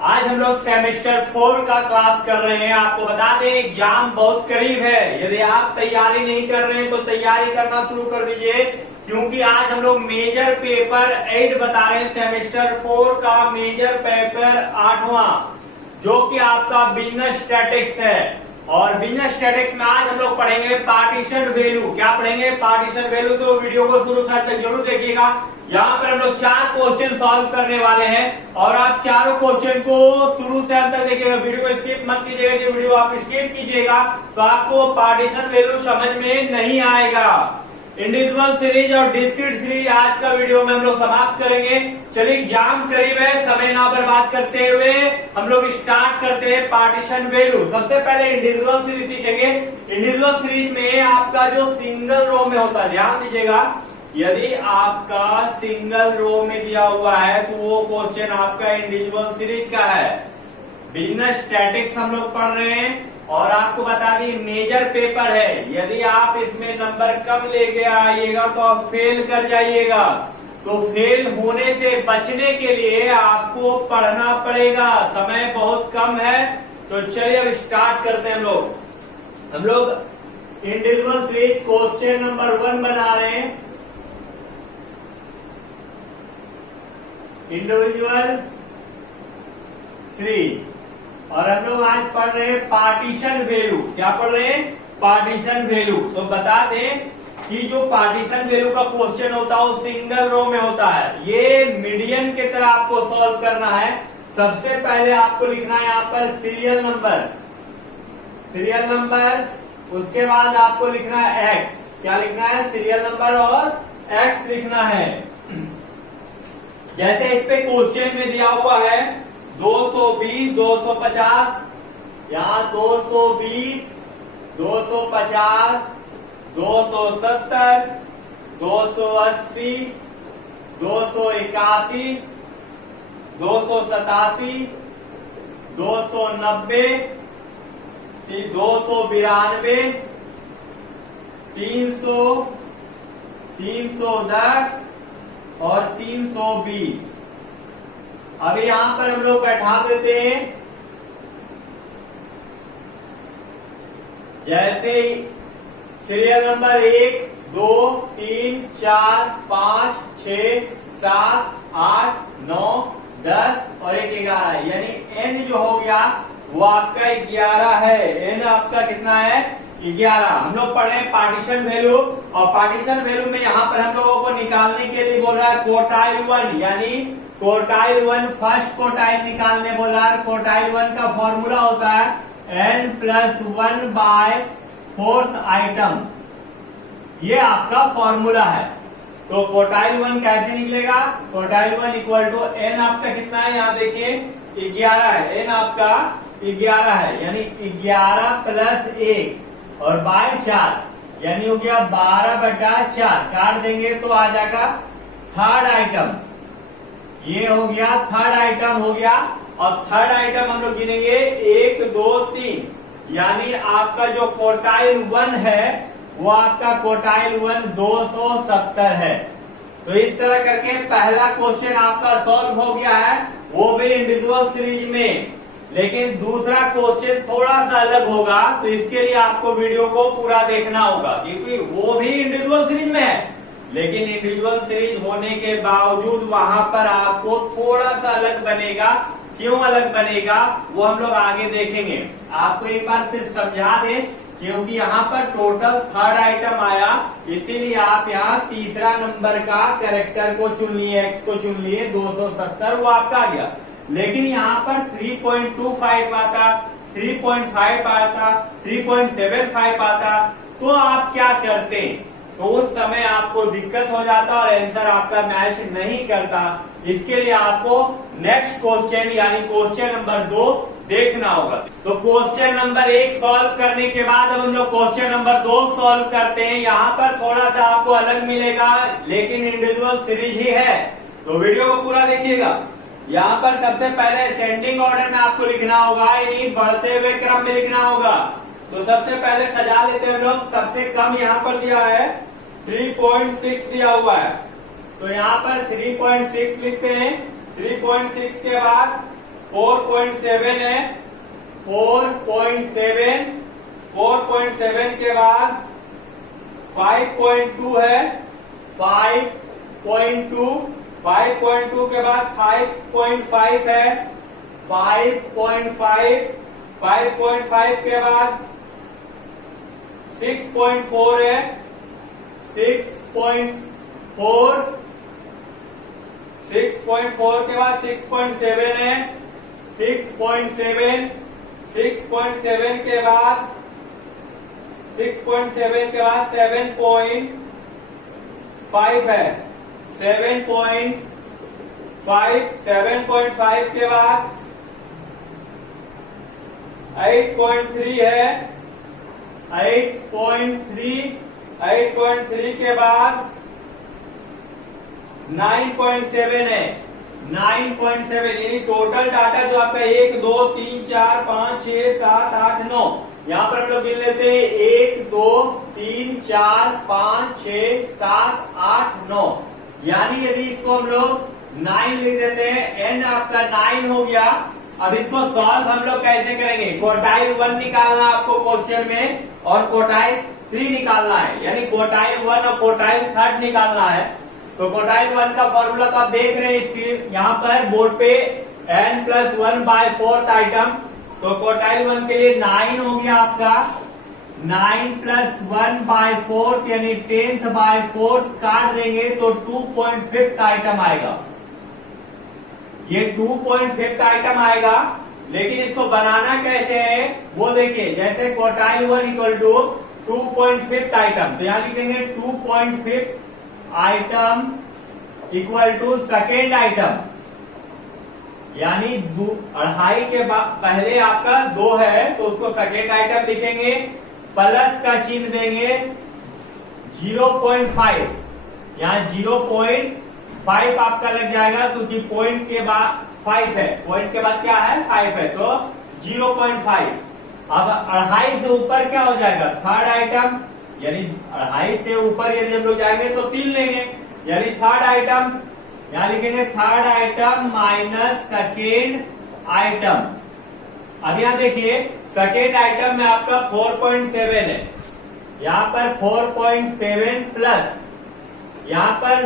आज हम लोग सेमेस्टर 4 का क्लास कर रहे हैं। आपको बता दें एग्जाम बहुत करीब है। यदि आप तैयारी नहीं कर रहे हैं तो तैयारी करना शुरू कर दीजिए, क्योंकि आज हम लोग मेजर पेपर 8 बता रहे हैं। सेमेस्टर 4 का मेजर पेपर 8वां, जो कि आपका बिजनेस स्टैटिक्स है। और बिजनेस स्टैटिक्स में आज हम लोग पढ़ेंगे पार्टीशन वैल्यू। क्या पढ़ेंगे? Partition value. तो वीडियो को शुरू तक जरूर देखिएगा। यहाँ पर हम लोग 4 क्वेश्चन सॉल्व करने वाले हैं और आप चारों क्वेश्चन को शुरू से अंत तक देखिएगा। वीडियो को स्किप मत कीजिएगा। यदि वीडियो आप स्किप कीजिएगा तो आपको पार्टीशन वैल्यू समझ में नहीं आएगा। इंडिविजुअल सीरीज और डिस्क्रीट सीरीज आज का वीडियो में हम लोग समाप्त करेंगे। चलिए एग्जाम करीब है, समय ना बर्बाद करते हुए हम लोग स्टार्ट करते हैं पार्टीशन वैल्यू। सबसे पहले इंडिविजुअल सीरीज सीखेंगे। इंडिविजुअल सीरीज में आपका जो सिंगल रो में होता है, ध्यान दीजिएगा, यदि आपका सिंगल रो में दिया हुआ है तो वो क्वेश्चन आपका इंडिविजुअल सीरीज का है। बिजनेस स्टैटिक्स हम लोग पढ़ रहे हैं और आपको बता दी मेजर पेपर है। यदि आप इसमें नंबर कम लेके आइएगा तो आप फेल कर जाइएगा। तो फेल होने से बचने के लिए आपको पढ़ना पड़ेगा। समय बहुत कम है, तो चलिए अब स्टार्ट करते हैं। हम लोग इंडिविजुअल सीरीज क्वेश्चन नंबर 1 बना रहे हैं। इंडिविजुअल सीरीज और हम लोग आज पढ़ रहे हैं पार्टीशन वैल्यू। क्या पढ़ रहे हैं? Partition value. तो बता दें कि जो पार्टीशन वैल्यू का क्वेश्चन होता है वो सिंगल रो में होता है। ये मीडियन की तरह आपको सॉल्व करना है। सबसे पहले आपको लिखना है यहाँ पर सीरियल नंबर, उसके बाद आपको लिखना है एक्स। क्या लिखना है? सीरियल नंबर और एक्स लिखना है। जैसे इस पे क्वेश्चन में दिया हुआ है 220, 250, यहाँ 220, 250, 270, 280, 281, 287, 290, 292, 300, 310 और 320। अभी यहां पर हम लोग बैठा देते हैं। जैसे सीरियल नंबर 1, 2, 3, 4, 5, 6, 7, 8, 9, 10 और 1 11, यानी एन जो हो गया वो आपका 11 है। एन आपका कितना है? 11। हम लोग पढ़े पार्टीशन वैल्यू और पार्टीशन वैल्यू में यहाँ पर हम लोगों को निकालने के लिए बोल रहा है क्वार्टाइल 1, यानी क्वार्टाइल 1 फर्स्ट क्वार्टाइल निकालने बोल रहा है। क्वार्टाइल 1 का फॉर्मूला होता है n+1 बाय 4th आइटम। ये आपका फॉर्मूला है। तो क्वार्टाइल 1 कैसे निकलेगा? क्वार्टाइल 1 इक्वल टू n आपका कितना है? यहाँ देखिए 11 है। n आपका 11 है, यानी 11 + 1 और बाय 4, यानी हो गया 12/4। काट देंगे तो आ जाएगा थर्ड आइटम। ये हो गया थर्ड आइटम हो गया। और थर्ड आइटम हम लोग गिनेंगे 1, 2, 3, यानी आपका जो क्वार्टाइल 1 है वो आपका क्वार्टाइल 1 270 है। तो इस तरह करके पहला क्वेश्चन आपका सॉल्व हो गया है, वो भी इंडिविजुअल सीरीज में। लेकिन दूसरा क्वेश्चन थोड़ा सा अलग होगा, तो इसके लिए आपको वीडियो को पूरा देखना होगा, क्योंकि वो भी इंडिविजुअल सीरीज में है। लेकिन इंडिविजुअल सीरीज होने के बावजूद वहां पर आपको थोड़ा सा अलग बनेगा। क्यों अलग बनेगा वो हम लोग आगे देखेंगे। आपको एक बार सिर्फ समझा दें, क्योंकि यहाँ पर टोटल थर्ड आइटम आया, इसीलिए आप यहाँ तीसरा नंबर का कैरेक्टर को चुन लिए, एक्स को चुन लिए। 270 वो आपका आ गया। लेकिन यहाँ पर 3.25 आता, 3.5 आता, 3.75 आता, तो आप क्या करते? तो उस समय आपको दिक्कत हो जाता और आंसर आपका मैच नहीं करता। इसके लिए आपको नेक्स्ट क्वेश्चन यानी क्वेश्चन नंबर 2 देखना होगा। तो क्वेश्चन नंबर 1 सॉल्व करने के बाद अब हम लोग क्वेश्चन नंबर 2 सॉल्व करते हैं। यहाँ पर थोड़ा सा आपको अलग मिलेगा, लेकिन इंडिविजुअल सीरीज ही है, तो वीडियो को पूरा देखिएगा। यहाँ पर सबसे पहले असेंडिंग ऑर्डर में आपको लिखना होगा, यानी बढ़ते हुए क्रम में लिखना होगा। तो सबसे पहले सजा लेते हैं लोग। सबसे कम यहाँ पर दिया है 3.6 दिया हुआ है, तो यहाँ पर 3.6 लिखते हैं। 3.6 के बाद 4.7 है, 4.7, 4.7 के बाद 5.2 है, 5.2, 5.2 के बाद 5.5 है, 5.5, 5.5 के बाद 6.4 है, 6.4, 6.4 के बाद 6.7 है, 6.7, 6.7 के बाद 6.7 के बाद 7.5 है, 7.5, 7.5 के बाद 8.3 है, 8.3, 8.3 के बाद 9.7 है, 9.7 यानी टोटल डाटा जो आपका 1, 2, 3, 4, 5, 6, 7, 8, 9, यहां पर हम लोग गिन लेते हैं 1, 2, 3, 4, 5, 6, 7, 8, 9, यानी यदि इसको हम लोग 9 लिख देते हैं, एन आपका 9 हो गया। अब इसको सॉल्व हम लोग कैसे करेंगे? क्वार्टाइल 1 निकालना आपको क्वेश्चन में और क्वार्टाइल 3 निकालना है, यानी क्वार्टाइल 1 और क्वार्टाइल 3 निकालना है। तो क्वार्टाइल 1 का फॉर्मूला तो आप देख रहे हैं स्क्रीन यहाँ पर बोर्ड पे n+1/4 आइटम। तो क्वार्टाइल 1 के लिए 9 हो गया आपका, 9+1/4 यानी 10th/4 काट देंगे तो 2.5 आइटम आएगा। ये 2.5 आइटम आएगा, लेकिन इसको बनाना कैसे है वो देखिए। जैसे क्वार्टाइल 1 इक्वल टू 2.5 आइटम, तो यहां लिखेंगे 2.5 item equal to second item, यानी 2.5 के पहले आपका 2 है तो उसको सेकेंड आइटम लिखेंगे, प्लस का चिन्ह देंगे 0.5, यहाँ 0.5 आपका लग जाएगा क्योंकि पॉइंट के बाद 5 है, पॉइंट के बाद क्या है 5 है, तो 0.5। अब 2.5 से ऊपर क्या हो जाएगा? थर्ड आइटम, यानी 2.5 से ऊपर यदि हम लोग जाएंगे तो 3 लेंगे, यानी थर्ड आइटम, यहां लिखेंगे third item minus second item. अब यहां देखिए सेकेंड आइटम में आपका 4.7 है, यहां पर 4.7 प्लस यहां पर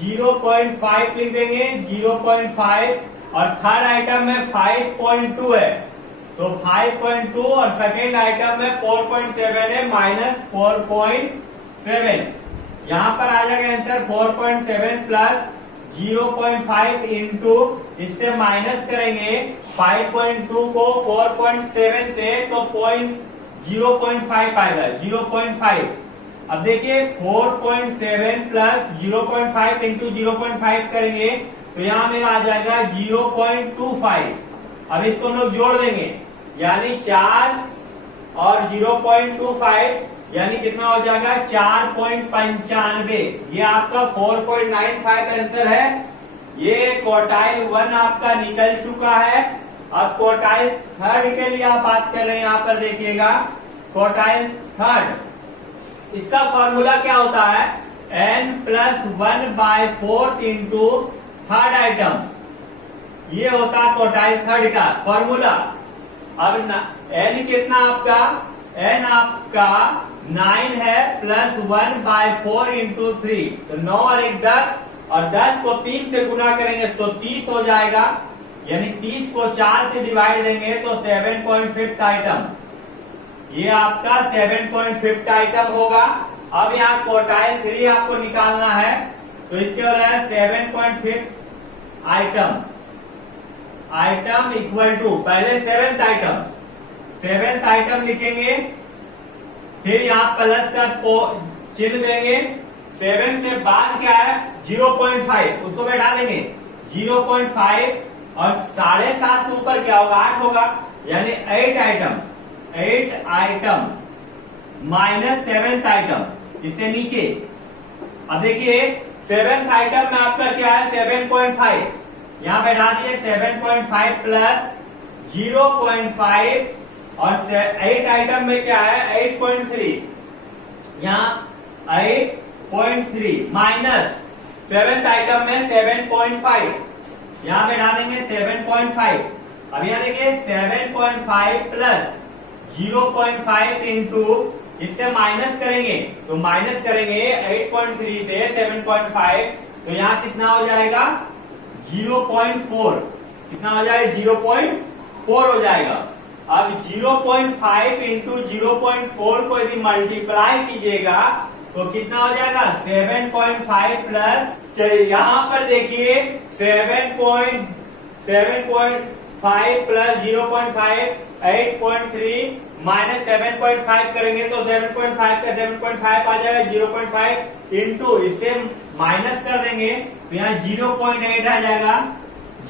0.5 लिख देंगे, 0.5, और थर्ड आइटम में 5.2 है तो 5.2 और सेकेंड आइटम में 4.7 है माइनस 4.7। यहां पर आ जाएगा आंसर 4.7 प्लस 0.5 इंटू, इससे माइनस करेंगे 5.2 को 4.7 से तो 0.5 आएगा, 0.5। अब देखिए 4.7 प्लस 0.5 इंटू 0.5 करेंगे तो यहां में आ जाएगा 0.25। अब इसको हम लोग जोड़ देंगे, यानी 4 और 0.25 यानी कितना हो जाएगा 4.95। ये आपका 4.95 आंसर है। ये क्वार्टाइल 1 आपका निकल चुका है। अब क्वार्टाइल 3 के लिए आप बात कर रहे हैं, यहां पर देखिएगा क्वार्टाइल 3, इसका फॉर्मूला क्या होता है? n+1/4 इंटू थर्ड आइटम, ये होता है क्वार्टाइल 3 का फॉर्मूला। अब n कितना आपका? n आपका 9 है प्लस 1/4 इंटू 3, तो 9 और 1 10, और 10 को 3 से गुना करेंगे तो 30 हो जाएगा, यानी 30 को 4 से डिवाइड देंगे तो 7.5 आइटम, ये आपका 7.5 आइटम होगा। अब यहाँ क्वार्टाइल 3 आपको निकालना है, तो इसके हो रहा है 7.5 आइटम, आइटम इक्वल टू पहले 7th आइटम, 7th आइटम लिखेंगे, फिर यहाँ प्लस का चिन्ह देंगे, 7 से बाद क्या है 0.5, उसको बैठा देंगे 0.5, और 7.5 से ऊपर क्या होगा 8 होगा, यानी 8 item, 8 item minus 7th item, इससे नीचे। अब देखिए 7th आइटम में आपका क्या है 7.5, यहां बैठा दिए 7.5 प्लस 0.5, और 8 आइटम में क्या है 8.3, यहाँ 8.3 माइनस 7th आइटम में 7.5, यहां बैठा देंगे 7.5, अब यहाँ देखिए 7.5 प्लस 0.5 इंटू इससे माइनस करेंगे तो माइनस करेंगे 8.3 से 7.5 तो यहाँ कितना हो जाएगा 0.4 कितना हो जाएगा 0.4 हो जाएगा। अब 0.5 इंटू 0.4 को यदि मल्टीप्लाई कीजिएगा तो कितना हो जाएगा 7.5 प्लस चलिए यहाँ पर देखिए 7.5 प्लस 0.5 8.3 माइनस 7.5 करेंगे तो 7.5 का 7.5 आ जाएगा 0.5 इंटू इससे माइनस कर देंगे तो यहाँ 0.8 आ जाएगा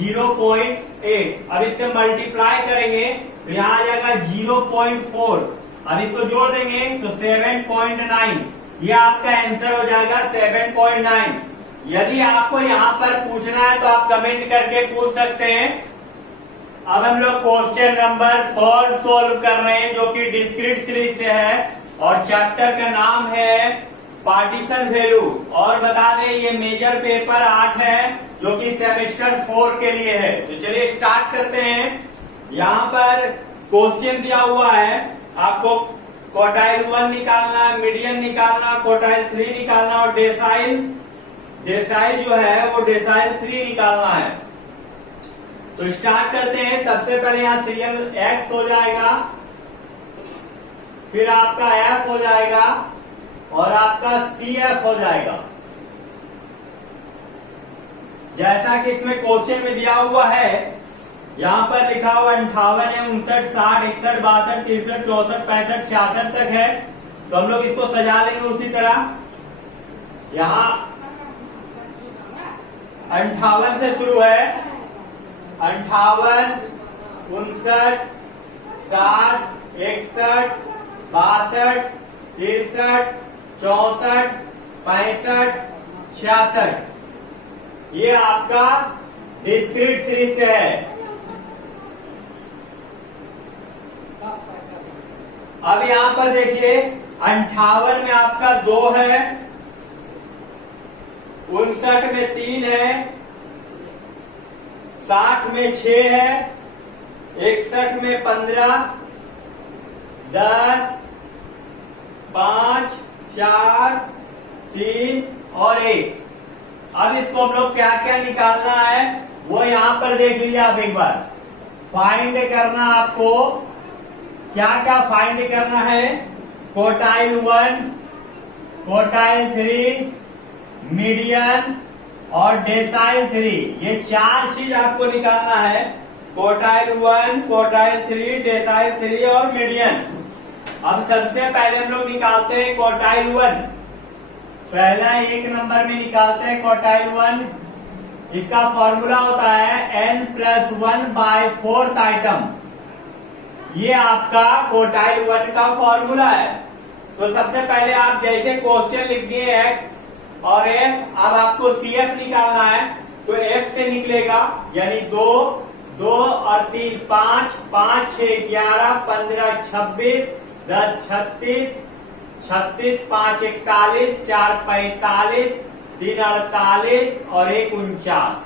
0.8। अब इससे मल्टीप्लाई करेंगे तो यहाँ आ जाएगा 0.4। अब इसको जोड़ देंगे तो 7.9 ये आपका आंसर हो जाएगा 7.9। यदि आपको यहाँ पर पूछना है तो आप कमेंट करके पूछ सकते हैं। अब हम लोग क्वेश्चन नंबर 4 सोल्व कर रहे हैं जो कि डिस्क्रीट सीरीज से है और चैप्टर का नाम है पार्टीशन वैल्यू। और बता दें ये मेजर पेपर 8 है जो कि सेमेस्टर 4 के लिए है। तो चलिए स्टार्ट करते हैं। यहाँ पर क्वेश्चन दिया हुआ है आपको क्वार्टाइल 1 निकालना, मीडियन निकालना, क्वार्टाइल 3 निकालना और डेसाइल जो है वो डेसाइल 3 निकालना है। तो स्टार्ट करते हैं। सबसे पहले यहाँ सीरियल X हो जाएगा, फिर आपका F हो जाएगा और आपका CF हो जाएगा जैसा कि इसमें क्वेश्चन में दिया हुआ है। यहाँ पर लिखा हुआ 58 है, 59, 60, 61, 62, 63, 64, 65, 66 तक है। तो हम लोग इसको सजा लेंगे उसी तरह। यहाँ 58 से शुरू है, 58, 59, 60, 61, 62, 63, 64, 65, 66 ये आपका डिस्क्रीट सीरीज से है। अब यहां पर देखिए 58 में आपका 2 है, 59 में 3 है, 60 में 6 है, 61 में 15, 10, 5, 4, 3 और 1। अब इसको हम लोग क्या क्या निकालना है वो यहां पर देख लीजिए आप एक बार। फाइंड करना आपको क्या क्या फाइंड करना है, क्वार्टाइल 1, क्वार्टाइल 3, मीडियन और डेसाइल 3। ये 4 चीज आपको निकालना है, क्वार्टाइल 1, क्वार्टाइल 3, डेसाइल 3 और मीडियन। अब सबसे पहले हम लोग निकालते हैं क्वार्टाइल 1। पहला 1 नंबर में निकालते हैं क्वार्टाइल 1। इसका फॉर्मूला होता है n+1/4 आइटम। ये आपका क्वार्टाइल 1 का फॉर्मूला है। तो सबसे पहले आप जैसे क्वेश्चन लिख दिए x और f, अब आपको CF निकालना है। तो f से निकलेगा यानी 2, 2 और 3 5, 5, 6, 11, 15, 26, 10, 36, 36, 5, 41, 4, 45, 3, 48 और 1, 49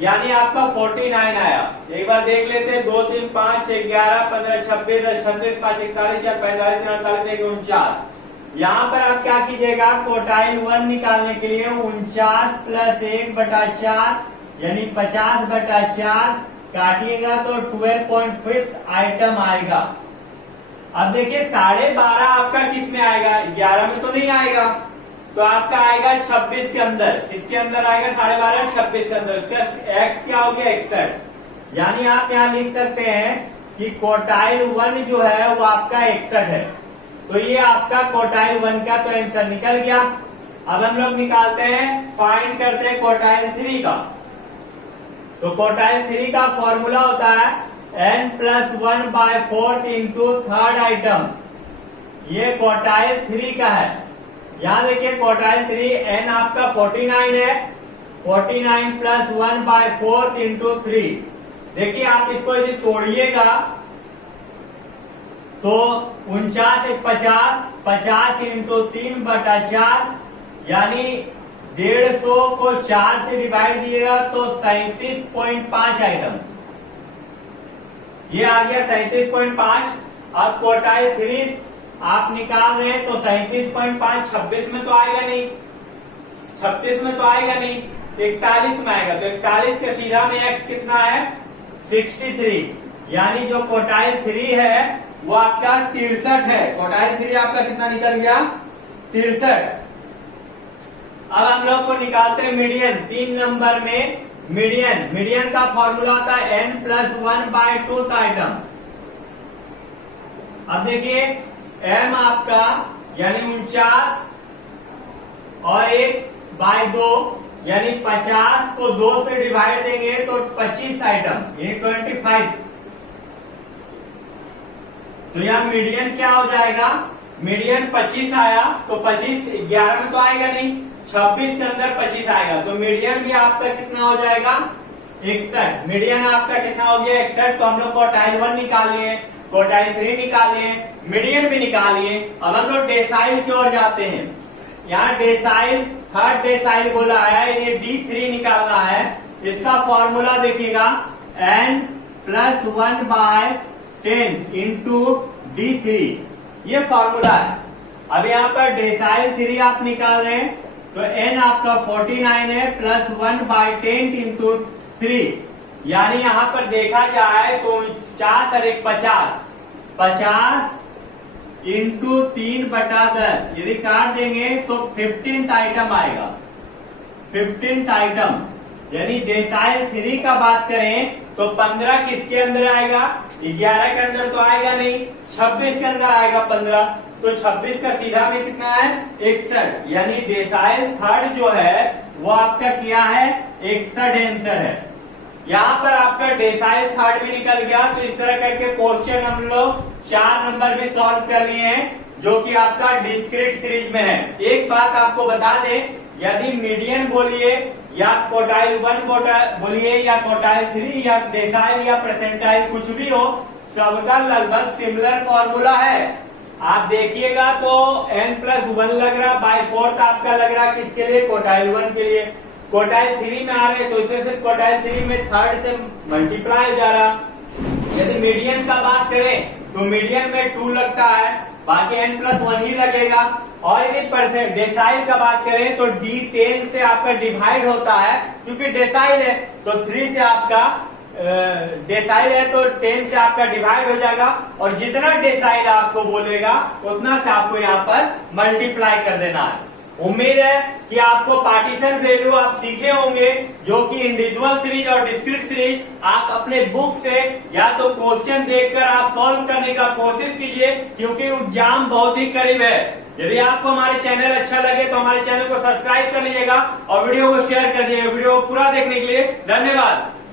यानी आपका 49 आया। एक बार देख लेते हैं। 2, 3, 5, 6, 11, 15, 26, 10, 36, 5, 41, 4, 45, 3, 48, 1, 49। यहाँ पर आप क्या कीजिएगा, क्वार्टाइल 1 निकालने के लिए 49 प्लस 1/4 यानी 50/4 काटिएगा तो 12.5 आइटम आएगा। अब देखिए 12.5 आपका किस में आएगा, 11 में तो नहीं आएगा। तो आपका आएगा 26 के अंदर। किसके अंदर आएगा 12.5? 26 के अंदर। इसका x क्या हो गया 61। यानी आप यहाँ लिख सकते हैं कि क्वार्टाइल 1 जो है वो आपका 61 है। तो ये आपका क्वार्टाइल 1 का तो आंसर निकल गया। अब हम लोग निकालते हैं, फाइंड करते हैं क्वार्टाइल 3 का। तो क्वार्टाइल 3 का फॉर्मूला होता है n+1/4 इंटू थर्ड आइटम। ये क्वार्टाइल 3 का है। यहां देखिए क्वार्टाइल 3 n आपका 49 है, 49 प्लस 1/4 इंटू 3। देखिए आप इसको यदि तोड़िएगा तो 49 एक 50, 50 इंटू 3/4 यानी 150 को 4 से डिवाइड दिएगा तो 37.5 आइटम। ये आ गया 37.5। अब क्वार्टाइल 3 आप निकाल रहे हैं तो 37.5 26 में तो आएगा नहीं, 36 में तो आएगा नहीं, 41 में आएगा। तो 41 के सीधा में x कितना है 63, यानी जो क्वार्टाइल 3 है वो आपका 63 है। क्वार्टाइल 3 आपका कितना निकल गया 63। अब हम लोग को निकालते हैं मीडियन। 3 नंबर में मीडियन का फॉर्मूला होता है n+1/2 आइटम। अब देखिए m आपका यानी 49 और 1/2 यानी 50 को 2 से डिवाइड देंगे तो 25 आइटम यानी 25। तो यहाँ मीडियन क्या हो जाएगा, मीडियन 25 आया तो 25 11 में तो आएगा नहीं, 26 के अंदर 25 आएगा। तो मीडियन भी आपका कितना हो जाएगा 61। मीडियन आपका कितना हो गया 61। तो हम लोग क्वार्टाइल 1 निकाल लिए, क्वार्टाइल 3 निकाल लिए, मीडियन भी निकाल लिए। अब हम लोग डेसाइल की ओर जाते हैं। यहाँ डेसाइल थर्ड डेसाइल बोला है, ये D3 निकालना है। इसका फॉर्मूला देखिएगा n+1/10 इंटू D3, ये फॉर्मूला है। अब यहाँ पर डेसाइल 3 आप निकाल रहे हैं तो n आपका 49 है +1/10 इंटू 3, यानी यहाँ पर देखा जाए तो 50 और 1 50 इंटू 3/10 यदि काट देंगे तो 15th आइटम आएगा, 15th आइटम। यानी डेसाइल 3 का बात करें तो 15 किसके अंदर आएगा, 11 के अंदर तो आएगा नहीं, 26 के अंदर आएगा 15। तो 26 का सीधा में कितना है 61, यानी डेसाइल थर्ड जो है वो आपका क्या है 61 आंसर है। यहाँ पर आपका डेसाइल थर्ड भी निकल गया। तो इस तरह करके क्वेश्चन हम लोग 4 नंबर भी सॉल्व कर लिए हैं, जो कि आपका डिस्क्रीट सीरीज में है। एक बात आपको बता दें, यदि मीडियन बोलिए या क्वार्टाइल 1 बोलिए या क्वार्टाइल 3 या डेसाइल या परसेंटाइल कुछ भी हो, सबका लगभग सिमिलर फॉर्मूला है। आप देखिएगा तो n+1 लग रहा, बाई 4 आपका लग रहा किसके लिए क्वार्टाइल 1 के लिए। क्वार्टाइल 3 में आ रहे तो इसमें सिर्फ क्वार्टाइल 3 में थर्ड से मल्टीप्लाई हो जा रहा। यदि मीडियन का बात करें तो मीडियन में 2 लगता है, बाकी n+1 ही लगेगा। और यदि परसेंट डेसाइल का बात करें तो D10 से आपका डिवाइड होता है, क्योंकि डेसाइल है तो 3 से आपका डेसाइल है तो 10 से आपका डिवाइड हो जाएगा, और जितना डेसाइल आपको बोलेगा उतना से आपको यहाँ पर मल्टीप्लाई कर देना है। उम्मीद है कि आपको पार्टीशन वैल्यू आप सीखे होंगे, जो कि इंडिविजुअल सीरीज और डिस्क्रीट सीरीज आप अपने बुक से या तो क्वेश्चन देखकर आप सॉल्व करने का कोशिश कीजिए, क्योंकि एग्जाम बहुत ही करीब है। यदि आपको हमारे चैनल अच्छा लगे तो हमारे चैनल को सब्सक्राइब कर लीजिएगा और वीडियो को शेयर कर दीजिएगा। वीडियो को पूरा देखने के लिए धन्यवाद।